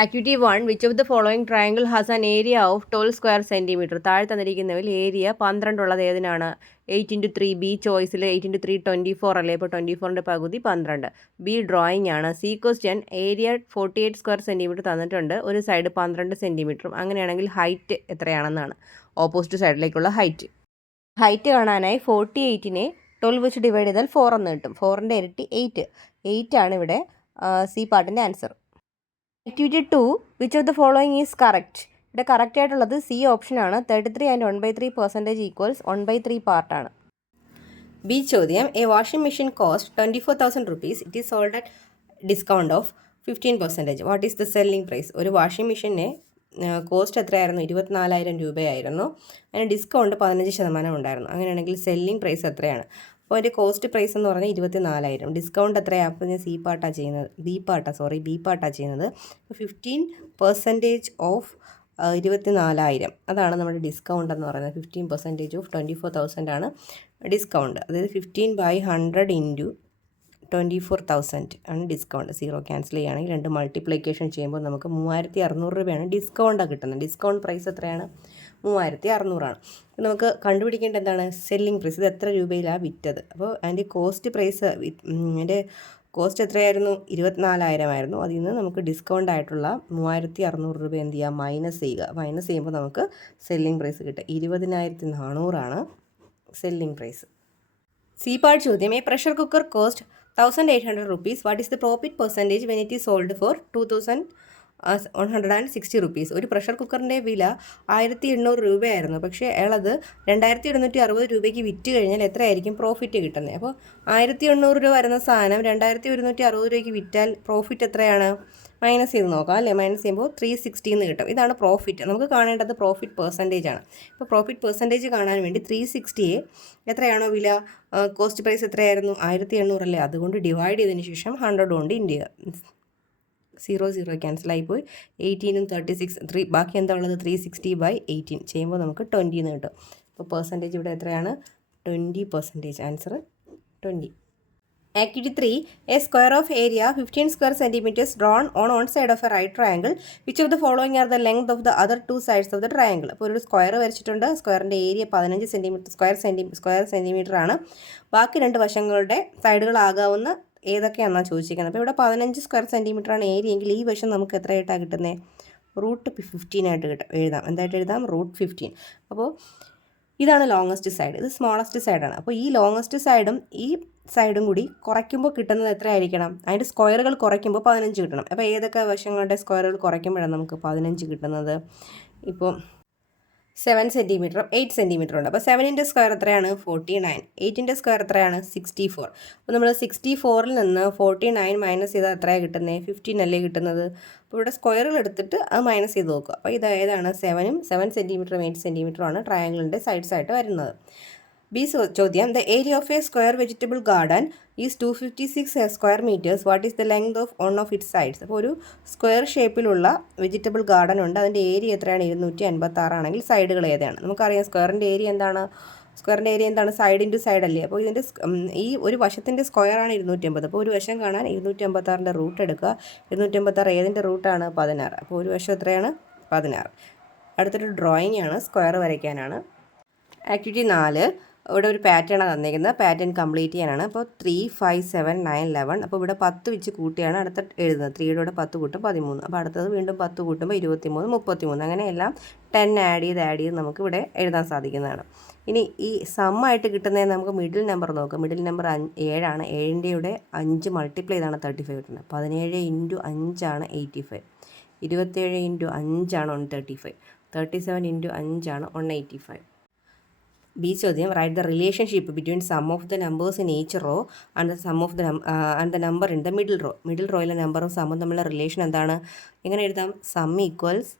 Activity 1 which of the following triangle has an area of 12 square centimetre. താഴെ തന്നിരിക്കുന്നതിൽ area 12 ഉള്ളത് ഏതിനാണ്? 8 × 3 B ചോയ്സിൽ 8 × 3 24 അല്ലേ, ഇപ്പോൾ 24ൻ്റെ പകുതി 12. ബി ഡ്രോയിങ് ആണ്. C question area 48 square centimetre തന്നിട്ടുണ്ട്, ഒരു സൈഡ് 12 സെൻറ്റിമീറ്ററും. അങ്ങനെയാണെങ്കിൽ ഹൈറ്റ് എത്രയാണെന്നാണ്, ഓപ്പോസിറ്റ് സൈഡിലേക്കുള്ള ഹൈറ്റ്. ഹൈറ്റ് കാണാനായി 48നെ 12 വെച്ച് ഡിവൈഡ് ചെയ്താൽ 4 എന്ന് കിട്ടും. 4ൻ്റെ ഇരട്ടി 8 ആണ് ഇവിടെ സി പാർട്ടിൻ്റെ answer. Activity 2 which of the following is correct. ഇവിടെ കറക്റ്റ് ആയിട്ടുള്ളത് സി ഓപ്ഷനാണ്. 33 ആൻഡ് 1/3% ഈക്വൽസ് 1/3 പാർട്ടാണ്. ബി ചോദ്യം, a washing machine cost 24,000 rupees. It is sold at discount of 15%. What is the selling price? ഒരു വാഷിംഗ് മെഷീനെ cost എത്രയായിരുന്നു? 24,000 രൂപയായിരുന്നു. അതിന് ഡിസ്കൗണ്ട് 15% ഉണ്ടായിരുന്നു. അങ്ങനെയാണെങ്കിൽ സെല്ലിംഗ് പ്രൈസ് എത്രയാണ്? അപ്പോൾ അതിൻ്റെ കോസ്റ്റ് പ്രൈസ് എന്ന് പറഞ്ഞാൽ 24,000. ഡിസ്കൗണ്ട് എത്രയാണ്? അപ്പോൾ ഞാൻ ബി പാർട്ടാണ് ചെയ്യുന്നത്. 15% ഓഫ് 24,000, അതാണ് നമ്മുടെ ഡിസ്കൗണ്ട് എന്ന് പറയുന്നത്. 15% ഓഫ് 24,000 ആണ് ഡിസ്കൗണ്ട്. അതായത് 15/100 ഇൻറ്റു 24,000 ആണ് ഡിസ്കൗണ്ട്. 0 ക്യാൻസൽ ചെയ്യുകയാണെങ്കിൽ 2 മൾട്ടിപ്ലിക്കേഷൻ ചെയ്യുമ്പോൾ നമുക്ക് 3,600 രൂപയാണ് ഡിസ്കൗണ്ടാണ് കിട്ടുന്നത്. ഡിസ്കൗണ്ട് പ്രൈസ് എത്രയാണ്? 3,600 ആണ്. നമുക്ക് കണ്ടുപിടിക്കേണ്ടത് എന്താണ്? Selling price. ഇത് എത്ര രൂപയിലാണ് വിറ്റത്? അപ്പോൾ അതിൻ്റെ കോസ്റ്റ് പ്രൈസ്, അതിൻ്റെ കോസ്റ്റ് എത്രയായിരുന്നു? 24,000 ആയിരുന്നു. അതിൽ നിന്ന് നമുക്ക് ഡിസ്കൗണ്ട് ആയിട്ടുള്ള 3,600 രൂപ എന്ത് ചെയ്യുക? മൈനസ് ചെയ്യുക. മൈനസ് ചെയ്യുമ്പോൾ നമുക്ക് സെല്ലിംഗ് പ്രൈസ് കിട്ടുക 20,400 ആണ് സെല്ലിംഗ് പ്രൈസ്. സി പാർട്ട് ചോദ്യം, A pressure cooker cost 1,800 rupees. What is the profit percentage when it is sold for 2,160 rupees. ഒരു പ്രഷർ കുക്കറിൻ്റെ വില 1,800 രൂപയായിരുന്നു. പക്ഷേ അയാളത് 2,760 രൂപയ്ക്ക് വിറ്റ് കഴിഞ്ഞാൽ എത്രയായിരിക്കും പ്രോഫിറ്റ് കിട്ടുന്നത്? അപ്പോൾ 1,800 രൂപ വരുന്ന സാധനം 2,160 രൂപയ്ക്ക് വിറ്റാൽ പ്രോഫിറ്റ് എത്രയാണ്? മൈനസ് ചെയ്ത് നോക്കാം അല്ലേ. മൈനസ് ചെയ്യുമ്പോൾ 360 എന്ന് കിട്ടും. ഇതാണ് പ്രോഫിറ്റ്. നമുക്ക് കാണേണ്ടത് പ്രോഫിറ്റ് പെർസെൻറ്റേജ് ആണ്. ഇപ്പോൾ പ്രോഫിറ്റ് പെർസെൻറ്റേജ് കാണാൻ വേണ്ടി 360യെ എത്രയാണോ വില, കോസ്റ്റ് പ്രൈസ് എത്രയായിരുന്നു? 1,800 അല്ലേ. അതുകൊണ്ട് ഡിവൈഡ് ചെയ്തതിന് ശേഷം 100 കൊണ്ട് ഇൻഡ് ചെയ്യുക. 0 ക്യാൻസലായിപ്പോയി. 18ഉം 36 ബാക്കി എന്താ ഉള്ളത്? 360/18 ചെയ്യുമ്പോൾ നമുക്ക് 20 എന്ന് കിട്ടും. അപ്പോൾ പെർസെൻറ്റേജ് ഇവിടെ എത്രയാണ്? 20%. Answer 20. Activity 3, a square of area 15 square centimetres drawn on one side of a right triangle. Which of the following are the length of the other 2 sides of the triangle. അപ്പോൾ ഒരു square വരച്ചിട്ടുണ്ട്. സ്ക്വയറിൻ്റെ area 15 centimetre square centimetre ആണ്. ബാക്കി 2 വശങ്ങളുടെ സൈഡുകളാകാവുന്ന ഏതൊക്കെയാണെന്നാണ് ചോദിച്ചിരിക്കുന്നത്. അപ്പോൾ ഇവിടെ 15 സ്ക്വയർ സെൻറ്റിമീറ്റർ ആണ് ഏരിയ എങ്കിൽ ഈ വശം നമുക്ക് എത്രയായിട്ടാണ് കിട്ടുന്നത്? √15 ആയിട്ട് എഴുതാം. എന്തായിട്ട് എഴുതാം? √15. അപ്പോൾ ഇതാണ് ലോങ്ങസ്റ്റ് സൈഡ്, ഇത് സ്മോളസ്റ്റ് സൈഡാണ്. അപ്പോൾ ഈ ലോങ്ങസ്റ്റ് സൈഡും ഈ സൈഡും കൂടി കുറയ്ക്കുമ്പോൾ കിട്ടുന്നത് എത്രയായിരിക്കണം? അതിൻ്റെ സ്ക്വയറുകൾ കുറയ്ക്കുമ്പോൾ 15 കിട്ടണം. അപ്പോൾ ഏതൊക്കെ വശങ്ങളുടെ സ്ക്വയറുകൾ കുറയ്ക്കുമ്പോഴാണ് നമുക്ക് 15 കിട്ടുന്നത്? ഇപ്പോൾ 7 സെൻറ്റിമീറ്ററും 8 സെൻറ്റിമീറ്ററും ഉണ്ട്. അപ്പോൾ 7ൻ്റെ സ്ക്വയർ എത്രയാണ്? 49. 8ൻ്റെ സ്ക്വയർ എത്രയാണ്? 64. അപ്പോൾ നമ്മൾ 64ൽ നിന്ന് 49 മൈനസ് ചെയ്താൽ എത്രയാണ് കിട്ടുന്നത്? 15 അല്ലേ കിട്ടുന്നത്. അപ്പോൾ ഇവിടെ സ്ക്വയറുകൾ എടുത്തിട്ട് അത് മൈനസ് ചെയ്ത് നോക്കുക. അപ്പോൾ ഇത് ഏതാണ്? 7 സെൻറ്റിമീറ്ററും 8 സെൻറ്റിമീറ്ററുമാണ് ട്രയാങ്കിളിൻ്റെ സൈഡ്സായിട്ട് വരുന്നത്. ബി ചോദ്യം, the area of a square vegetable garden is 256 square metres. What is the length of one of its sides. അപ്പോൾ ഒരു സ്ക്വയർ ഷേപ്പിലുള്ള വെജിറ്റബിൾ ഗാർഡൻ ഉണ്ട്. അതിൻ്റെ ഏരിയ എത്രയാണ്? 256 ആണെങ്കിൽ സൈഡുകൾ ഏതാണ്? നമുക്കറിയാം സ്ക്വയറിൻ്റെ ഏരിയ എന്താണ്? സൈഡ് ഇൻറ്റു സൈഡ് അല്ലേ. അപ്പോൾ ഇതിൻ്റെ ഈ ഒരു വശത്തിൻ്റെ സ്ക്വയറാണ് 250. അപ്പോൾ ഒരു വശം കാണാൻ 256ൻ്റെ റൂട്ട് എടുക്കുക. 256 ഏതിൻ്റെ റൂട്ടാണ്? 16. അപ്പോൾ ഒരു വശം എത്രയാണ്? 16. അടുത്തൊരു ഡ്രോയിങ് ആണ്, സ്ക്വയർ വരയ്ക്കാനാണ്. ആക്ടിവിറ്റി 4, ഇവിടെ ഒരു പാറ്റേൺ തന്നിരിക്കുന്നത്. പാറ്റേൺ കംപ്ലീറ്റ് ചെയ്യാനാണ്. അപ്പോൾ 3, 5, 7, 9, 11. അപ്പോൾ ഇവിടെ 10 വെച്ച് കൂട്ടിയാണ് അടുത്ത എഴുതുന്നത്. 3യുടെ കൂടെ 10 കൂട്ടും 13. അപ്പോൾ അടുത്തത് വീണ്ടും 10 കൂട്ടുമ്പോൾ 23, 33. അങ്ങനെ എല്ലാം 10 ആഡ് ചെയ്ത് നമുക്ക് ഇവിടെ എഴുതാൻ സാധിക്കുന്നതാണ്. ഇനി ഈ സമ്മായിട്ട് കിട്ടുന്നതിന് നമുക്ക് മിഡിൽ നമ്പർ നോക്കാം. മിഡിൽ നമ്പർ 7 ആണ്. 7ൻ്റെ കൂടെ 5 മൾട്ടിപ്ലൈ ചെയ്താണ് 35 കിട്ടുന്നത്. 17 × 5 ആണ് 85. 27 × 5 ആണ് 135. 37 × 5 ആണ് 185. ബി ചോദ്യം, write the relationship between sum of the numbers in each row and the sum of the number in the middle row. Middle റോയിലെ നമ്പറും സമ്മും തമ്മിലുള്ള റിലേഷൻ എന്താണ്? എങ്ങനെ എഴുതാം? Sum equals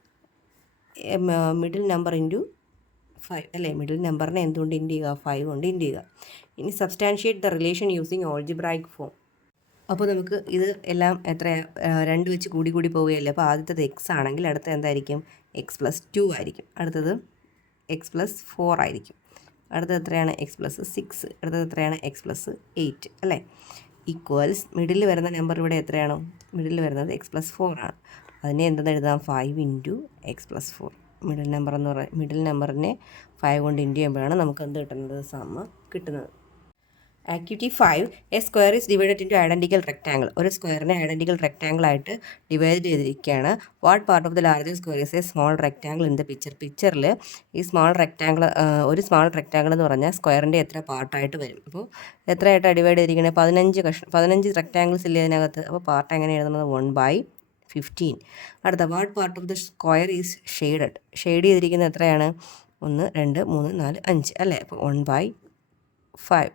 middle number into 5 അല്ലേ. മിഡിൽ നമ്പറിനെ എന്തുകൊണ്ട് ഇൻഡ് ചെയ്യുക? 5 കൊണ്ട് ഇൻഡ് ചെയ്യുക. ഇനി substantiate the relation using algebraic form. അപ്പോൾ നമുക്ക് ഇത് എല്ലാം 2 വെച്ച് കൂടി പോവുകയല്ലേ. അപ്പോൾ ആദ്യത്തത് എക്സ് ആണെങ്കിൽ അടുത്തത് എന്തായിരിക്കും? x+2 ആയിരിക്കും. അടുത്തത് x+4 ആയിരിക്കും. അടുത്തത് എത്രയാണ്? x+6. അടുത്തത് എത്രയാണ്? x+8 അല്ലേ. ഈക്വൽസ് മിഡിൽ വരുന്ന നമ്പർ ഇവിടെ എത്രയാണ്? മിഡിൽ വരുന്നത് x+4 ആണ്. അതിനെ എന്തെന്ന് എഴുതാം 5 × x + 4. മിഡിൽ നമ്പറിനെ 5 കൊണ്ട് ഇൻറ്റു ചെയ്യുമ്പോഴാണ് നമുക്ക് എന്ത് കിട്ടുന്നത്, സമ കിട്ടുന്നത്. Activity 5, A square is divided into identical rectangle. ഒരു സ്ക്വയറിനെ ഐഡൻറ്റിക്കൽ റെക്റ്റാങ്കിൾ ആയിട്ട് ഡിവൈഡ് ചെയ്തിരിക്കുകയാണ്. What part of the larger square is A small rectangle in the picture. പിക്ചറിൽ ഈ ഒരു സ്മോൾ റെക്റ്റാങ്കിൾ എന്ന് പറഞ്ഞാൽ സ്ക്വയറിൻ്റെ എത്ര പാർട്ടായിട്ട് വരും. അപ്പോൾ എത്രയായിട്ടാണ് ഡിവൈഡ് ചെയ്തിരിക്കുന്നത്, 15 റെക്റ്റാങ്കിൾസ് ഇല്ലേ അതിനകത്ത്. അപ്പോൾ പാർട്ട് എങ്ങനെ എഴുതുന്നത്, 1/15. അടുത്ത what part of the square is shade ചെയ്തിരിക്കുന്നത് എത്രയാണ്, 1 2 3 4 5 അല്ലേ. അപ്പോൾ 1/5.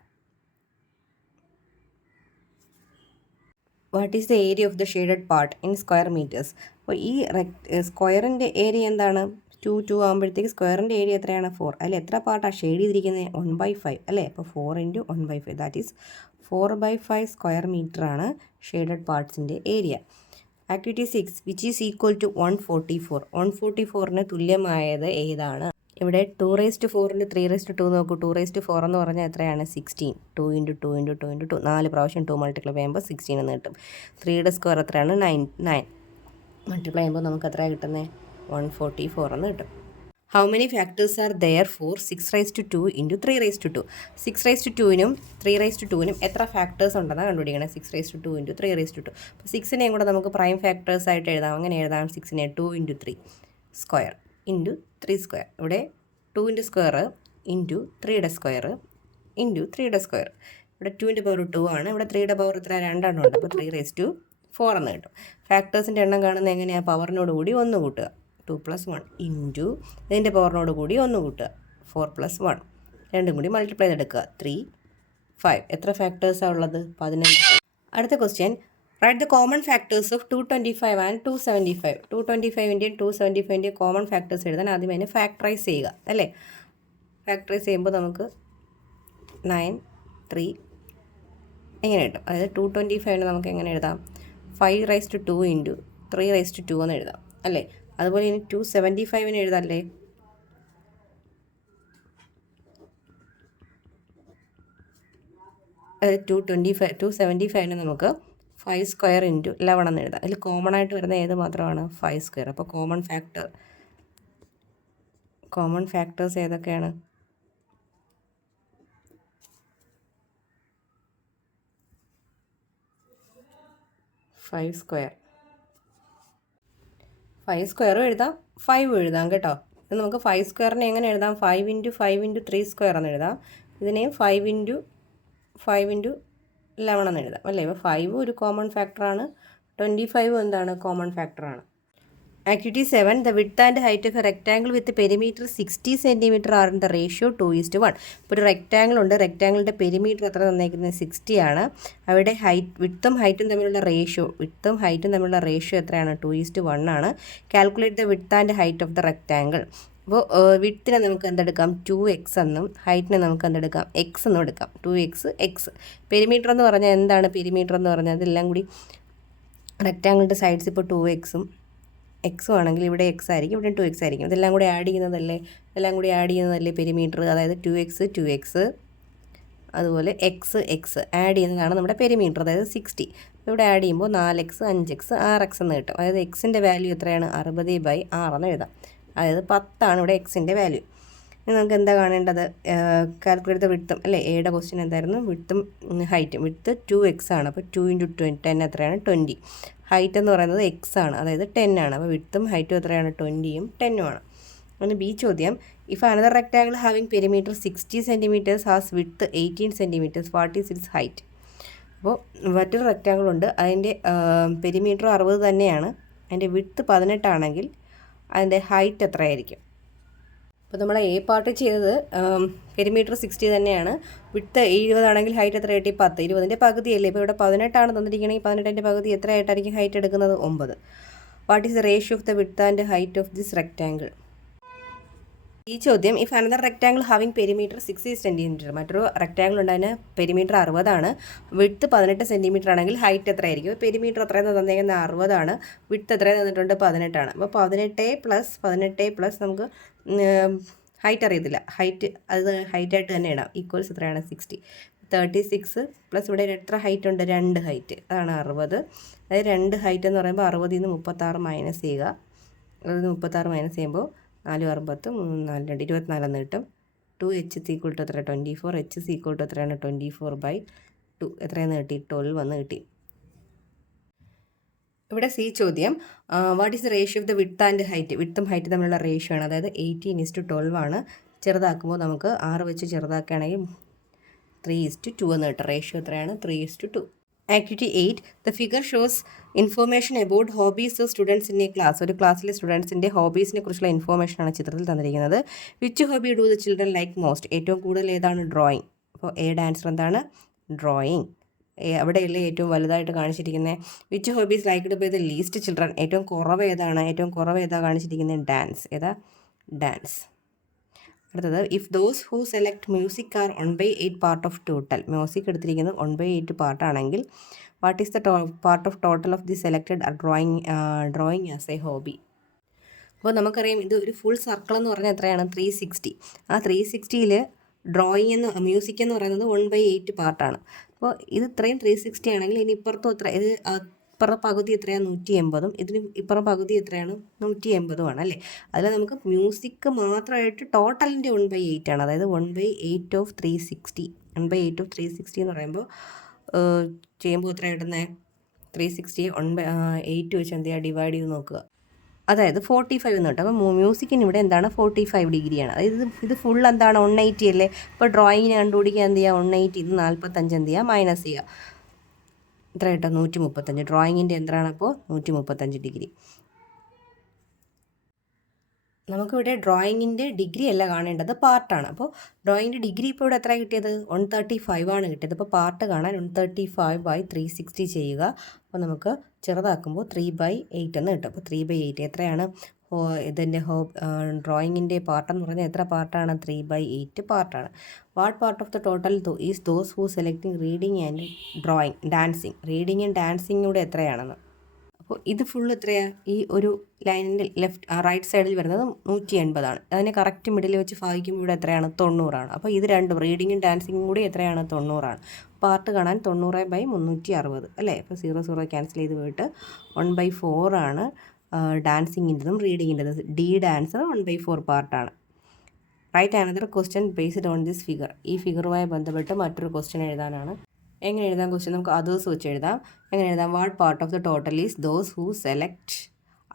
What is the area of the shaded part in square metres. അപ്പോൾ ഈ സ്ക്വയറിൻ്റെ ഏരിയ എന്താണ്, 2 ആകുമ്പോഴത്തേക്ക് സ്ക്വയറിൻ്റെ ഏരിയ എത്രയാണ്, 4. അതിൽ എത്ര പാർട്ടാണ് ഷെയ്ഡ് ചെയ്തിരിക്കുന്നത്, 1/5 അല്ലേ. അപ്പോൾ 4 × 1/5 ദാറ്റ് ഈസ് 4/5 സ്ക്വയർ മീറ്ററാണ് ഷെയ്ഡഡ് പാർട്സിൻ്റെ area. Activity 6, which is equal to 144. 144ന് തുല്യമായത് ഏതാണ്. ഇവിടെ 2/4 × 3/2 നോക്കൂ. 2/4 എന്ന് പറഞ്ഞാൽ എത്രയാണ്, 16. 2 × 2 × 2 × 2 4 പ്രാവശ്യം 2 മൾട്ടിപ്ലൈ ചെയ്യുമ്പോൾ 16 എന്ന് കിട്ടും. 3യുടെ സ്ക്വയർ എത്രയാണ്, 9 മൾട്ടിപ്ലൈ ചെയ്യുമ്പോൾ നമുക്ക് എത്രയാണ് കിട്ടുന്നത്, 144 എന്ന് കിട്ടും. How many factors are there for 6/2 × 3/2. 6/2നും 3/2നും എത്ര ഫാക്ടേഴ്സ് ഉണ്ടെന്നാണ് കണ്ടുപിടിക്കണം. 6/2 × 3/2. അപ്പോൾ 6നെയും കൂടെ നമുക്ക് പ്രൈം ഫാക്ടേഴ്സ് ആയിട്ട് എഴുതാം. അങ്ങനെ എഴുതാം, 6നെ 2 × 3 സ്ക്വയർ ഇൻറ്റു 3 സ്ക്വയർ. ഇവിടെ 2ൻ്റെ സ്ക്വയർ ഇൻറ്റു 3യുടെ സ്ക്വയർ ഇൻറ്റു 3യുടെ സ്ക്വയർ. ഇവിടെ 2ൻ്റെ പവർ 2 ആണ്. ഇവിടെ 3യുടെ പവർ എത്ര, 2 ഉണ്ട്. അപ്പോൾ 3/4 എന്ന് കിട്ടും. ഫാക്ടേഴ്സിൻ്റെ എണ്ണം കാണുന്നത് എങ്ങനെയാണ്, പവറിനോട് കൂടി 1 കൂട്ടുക, 2 + 1 ഇൻറ്റു ഇതിൻ്റെ പവറിനോട് കൂടി 1 കൂട്ടുക, 4 + 1 രണ്ടും കൂടി മൾട്ടിപ്ലൈ ചെയ്തെടുക്കുക, 3 5. എത്ര ഫാക്ടേഴ്സാണ് ഉള്ളത്, 15. അടുത്ത question, write the common factors of 225 and 275. 225ൻ്റെയും 275ൻ്റെയും കോമൺ ഫാക്ടേഴ്സ് എഴുതാൻ ആദ്യം അതിനെ ഫാക്ടറൈസ് ചെയ്യുക അല്ലേ. ഫാക്ടറൈസ് ചെയ്യുമ്പോൾ നമുക്ക് 9 3 എങ്ങനെ കിട്ടും. അതായത് 225ന് നമുക്ക് എങ്ങനെ എഴുതാം, 5/2 × 3/2 എന്ന് എഴുതാം അല്ലേ. അതുപോലെ ഇനി 275ന് എഴുതാമല്ലേ. അതായത് 275ന് നമുക്ക് 5 സ്ക്വയർ ഇൻറ്റു 11 എന്ന് എഴുതാം. അതിൽ കോമൺ ആയിട്ട് വരുന്ന ഏത് മാത്രമാണ്, 5 സ്ക്വയർ. അപ്പോൾ കോമൺ ഫാക്ടേഴ്സ് ഏതൊക്കെയാണ്, 5 സ്ക്വയർ. 5 സ്ക്വയറും എഴുതാം 5 എഴുതാം കേട്ടോ. ഇത് നമുക്ക് 5 സ്ക്വയറിനെ എങ്ങനെ എഴുതാം, 5 × 5 × 3 സ്ക്വയർ എന്ന് എഴുതാം. ഇതിനെയും 5 × 5 × 11 എന്ന് എഴുതാം അല്ലേ. ഇപ്പോൾ 5 ഒരു കോമൺ ഫാക്ടറാണ്, 25 എന്താണ്, കോമൺ ഫാക്ടറാണ്. Activity 7, the width and height of a rectangle with perimeter 60 cm are in the ratio 2:1. ഇപ്പോൾ ഒരു റെക്റ്റാങ്കിൾ ഉണ്ട്, റെക്റ്റാങ്കിളിൻ്റെ പെരിമീറ്റർ എത്ര തന്നേക്കുന്നത്, 60 ആണ്. അവിടെ വിഡ്ത്തും ഹൈറ്റും തമ്മിലുള്ള റേഷ്യോ എത്രയാണ്, 2:1 ആണ്. Calculate the width and height of the rectangle. അപ്പോൾ വിഡ്ത്തിനെ നമുക്ക് എന്തെടുക്കാം, 2x എന്നും ഹൈറ്റിനെ നമുക്ക് എന്തെടുക്കാം, x എന്നും എടുക്കാം. 2x x. പെരിമീറ്റർ എന്ന് പറഞ്ഞാൽ എന്താണ്, പെരിമീറ്റർ എന്ന് പറഞ്ഞാൽ അതെല്ലാം കൂടി റെക്റ്റാങ്കിളിൻ്റെ സൈഡ്സ് ഇപ്പോൾ 2xഉം എക്സും ആണെങ്കിൽ ഇവിടെ x ആയിരിക്കും, ഇവിടെ 2x ആയിരിക്കും. ഇതെല്ലാം കൂടി ആഡ് ചെയ്യുന്നതല്ലേ പെരിമീറ്റർ. അതായത് 2x അതുപോലെ x ആഡ് ചെയ്യുന്നതാണ് നമ്മുടെ പെരിമീറ്റർ, അതായത് 60. ഇവിടെ ആഡ് ചെയ്യുമ്പോൾ 4x 5x 6x എന്ന് കിട്ടും. അതായത് എക്സിൻ്റെ വാല്യൂ എത്രയാണ്, 60/6 എന്ന് എഴുതാം. അതായത് 10 ആണ് ഇവിടെ എക്സിൻ്റെ വാല്യൂ. ഇനി നമുക്ക് എന്താ കാണേണ്ടത്, കാൽക്കുലേറ്റ് ദ വിഡ്ത്തും അല്ലേ. എയുടെ ക്വസ്റ്റ്യൻ എന്തായിരുന്നു, വിഡ്ത്തും ഹൈറ്റും. വിഡ്ത്ത് 2x ആണ്, അപ്പോൾ 2 × 10 എത്രയാണ്, 20. ഹൈറ്റ് എന്ന് പറയുന്നത് x ആണ്, അതായത് 10 ആണ്. അപ്പോൾ വിഡ്ത്തും ഹൈറ്റും എത്രയാണ്, 20ഉം 10ഉം ആണ്. അങ്ങനെ ബി ചോദ്യം, if another rectangle having perimeter 60 cm has width 18 cm, what is it's height. അപ്പോൾ മറ്റൊരു റെക്റ്റാങ്കിൾ ഉണ്ട്, അതിൻ്റെ പെരിമീറ്റർ 60 തന്നെയാണ്, അതിൻ്റെ വിഡ്ത്ത് 18 ആണെങ്കിൽ അതിൻ്റെ ഹൈറ്റ് എത്രയായിരിക്കും. അപ്പോൾ നമ്മൾ എ പാർട്ട് ചെയ്തത് പെരിമീറ്റർ 60 തന്നെയാണ്, വിഡ്ത്ത് 70 ആണെങ്കിൽ ഹൈറ്റ് എത്ര കിട്ടി, 10. 20ൻ്റെ പകുതിയല്ലേ. ഇപ്പോൾ ഇവിടെ 18 ആണ് തന്നിരിക്കണമെങ്കിൽ 18ൻ്റെ പകുതി എത്രയായിട്ടായിരിക്കും ഹൈറ്റ് എടുക്കുന്നത്, 9. What is the ratio of the width and height of this rectangle. ഈ ചോദ്യം, if another rectangle having perimeter 60 cm, മറ്റൊരു റെക്റ്റാങ്കിൾ ഉണ്ടായതിന് പെരിമീറ്റർ 60 ആണ്, വിഡ്ത്ത് 18 cm ആണെങ്കിൽ ഹൈറ്റ് എത്രയായിരിക്കും. പെരിമീറ്റർ എത്രയെന്ന് തന്നേക്കുന്നത് 60 ആണ്, വിഡ്ത്ത് എത്രയും തന്നിട്ടുണ്ട് 18 ആണ്. അപ്പോൾ 18 പ്ലസ് നമുക്ക് ഹൈറ്റ് അറിയത്തില്ല, ഹൈറ്റായിട്ട് തന്നെ ഇടാം. ഈക്വൽസ് എത്രയാണ്, 60. 36 പ്ലസ് ഇവിടെ എത്ര ഹൈറ്റ് ഉണ്ട്, 2 ഹൈറ്റ്, അതാണ് 60. അതായത് 2 ഹൈറ്റ് എന്ന് പറയുമ്പോൾ 60 നിന്ന് 36 മൈനസ് ചെയ്യുക. 36 മൈനസ് ചെയ്യുമ്പോൾ 4 60 3 4 2 24 എന്ന് കിട്ടും. 2h = എത്ര, 24. h = എത്രയാണ്, 24/2. എത്രയെന്ന് കിട്ടി, 12 എന്ന് കിട്ടി. ഇവിടെ സി ചോദ്യം, what is the ratio of the width and height. വിഡ്ത്തും ഹൈറ്റ് തമ്മിലുള്ള റേഷ്യോ ആണ്, അതായത് 18:12 ആണ്. ചെറുതാക്കുമ്പോൾ നമുക്ക് 6 വെച്ച് ചെറുതാക്കുകയാണെങ്കിൽ 3:2 എന്ന് കിട്ടും. റേഷ്യോ എത്രയാണ്, 3:2. Activity 8, the figure shows information about hobbies of students in A class. ഒരു ക്ലാസ്സിലെ സ്റ്റുഡൻസിൻ്റെ ഹോബീസിനെ കുറിച്ചുള്ള ഇൻഫോർമേഷനാണ് ചിത്രത്തിൽ തന്നിരിക്കുന്നത്. Which hobby do the children like most. ഏറ്റവും കൂടുതൽ ഏതാണ്, ഡ്രോയിങ്. അപ്പോൾ എയുടെ ആൻസർ എന്താണ്, ഡ്രോയിങ്. അവിടെയല്ലേ ഏറ്റവും വലുതായിട്ട് കാണിച്ചിരിക്കുന്നത്. Which hobbies liked by the least children. ഏറ്റവും കുറവ് ഏതാണ്, ഏറ്റവും കുറവ് ഏതാ കാണിച്ചിരിക്കുന്നത്, ഡാൻസ്. ഏതാ, ഡാൻസ്. അടുത്തത്, if those who select music are 1/8 part of total. Music എടുത്തിരിക്കുന്നത് 1/8 പാർട്ടാണെങ്കിൽ what is the part of total of the selected are drawing as a hobby. അപ്പോൾ നമുക്കറിയാം ഇത് ഒരു ഫുൾ സർക്കിൾ എന്ന് പറഞ്ഞാൽ എത്രയാണ്, 360. ആ 360ൽ ഡ്രോയിങ് മ്യൂസിക് എന്ന് പറയുന്നത് 1/8 പാർട്ടാണ്. അപ്പോൾ ഇത് ഇത്രയും 360 ആണെങ്കിൽ ഇനി ഇപ്പുറത്തും എത്ര, ഇത് ഇപ്പുറം പകുതി എത്രയാണ്, 180. ഇതിന് ഇപ്പുറം പകുതി എത്രയാണ്, 180 അല്ലേ. അതിൽ നമുക്ക് മ്യൂസിക് മാത്രമായിട്ട് ടോട്ടലിൻ്റെ 1/8 ആണ്, അതായത് 1/8 ഓഫ് 360. 1/8 ഓഫ് 360 എന്ന് പറയുമ്പോൾ ചെയ്യുമ്പോൾ എത്ര കിട്ടുന്നത്, 360 8 വെച്ച് എന്ത് ചെയ്യുക, ഡിവൈഡ് ചെയ്ത് നോക്കുക. അതായത് 45 എന്ന് കിട്ടും. അപ്പോൾ മ്യൂസിക്കിന് ഇവിടെ എന്താണ്, 45 ഡിഗ്രിയാണ്. അതായത് ഇത് ഫുൾ എന്താണ്, 180 അല്ലേ. അപ്പോൾ ഡ്രോയിങ്ങിന് കണ്ടുപിടിക്കുക എന്ത് ചെയ്യുക, 180 ഇത് 45 എന്ത് ചെയ്യുക, മൈനസ് ചെയ്യുക. എത്ര കിട്ടും, 135. ഡ്രോയിങ്ങിൻ്റെ എന്താണ് അപ്പോൾ 135 ഡിഗ്രി. നമുക്കിവിടെ ഡ്രോയിങ്ങിൻ്റെ ഡിഗ്രി അല്ല കാണേണ്ടത്, പാർട്ടാണ്. അപ്പോൾ ഡ്രോയിങ്ങിൻ്റെ ഡിഗ്രി ഇപ്പോൾ ഇവിടെ എത്ര കിട്ടിയത്, 135 ആണ് കിട്ടിയത്. അപ്പോൾ പാർട്ട് കാണാൻ 135/360 ചെയ്യുക. അപ്പോൾ നമുക്ക് ചെറുതാക്കുമ്പോൾ 3/8 എന്ന് കിട്ടും. അപ്പോൾ 3/8 എത്രയാണ്, ഇതിൻ്റെ ഡ്രോയിങ്ങിൻ്റെ പാർട്ടെന്ന് പറഞ്ഞാൽ എത്ര പാർട്ടാണ്, 3/8 പാർട്ടാണ്. What part of the total is those who selecting reading and drawing dancing. റീഡിങ്ങും ഡാൻസിങ്ങും കൂടെ എത്രയാണെന്ന്. അപ്പോൾ ഇത് ഫുൾ എത്രയാണ്, ഈ ഒരു ലൈനിൻ്റെ റൈറ്റ് സൈഡിൽ വരുന്നത് 180 ആണ്. അതിനെ കറക്റ്റ് മിഡിൽ വെച്ച് ഭാഗിക്കുമ്പോൾ ഇവിടെ എത്രയാണ്, 90 ആണ്. അപ്പോൾ ഇത് രണ്ടും റീഡിങ്ങും ഡാൻസിങ്ങും കൂടി എത്രയാണ്, 90 ആണ്. പാർട്ട് കാണാൻ 90/360 അല്ലേ. അപ്പോൾ 0 ക്യാൻസൽ ചെയ്ത് പോയിട്ട് 1/4 ആണ് ഡാൻസിങ്ങിൻ്റെതും റീഡിങ്ങിൻ്റെതും. ഡി ഡാൻസ് 1/4 പാർട്ടാണ്. Write another question based on this figure. ഈ ഫിഗറുമായി ബന്ധപ്പെട്ട് മറ്റൊരു ക്വസ്റ്റ്യൻ എഴുതാനാണ്. എങ്ങനെ എഴുതാം ക്വസ്റ്റ്യൻ, നമുക്ക് അതേഴ്സ് വെച്ച് എഴുതാം. എങ്ങനെ എഴുതാം, what part of the total is those who select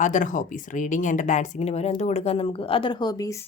other hobbies. Reading and ഡാൻസിങ്ങിന് പകരം എന്ത് കൊടുക്കാം നമുക്ക്, അതർ ഹോബീസ്.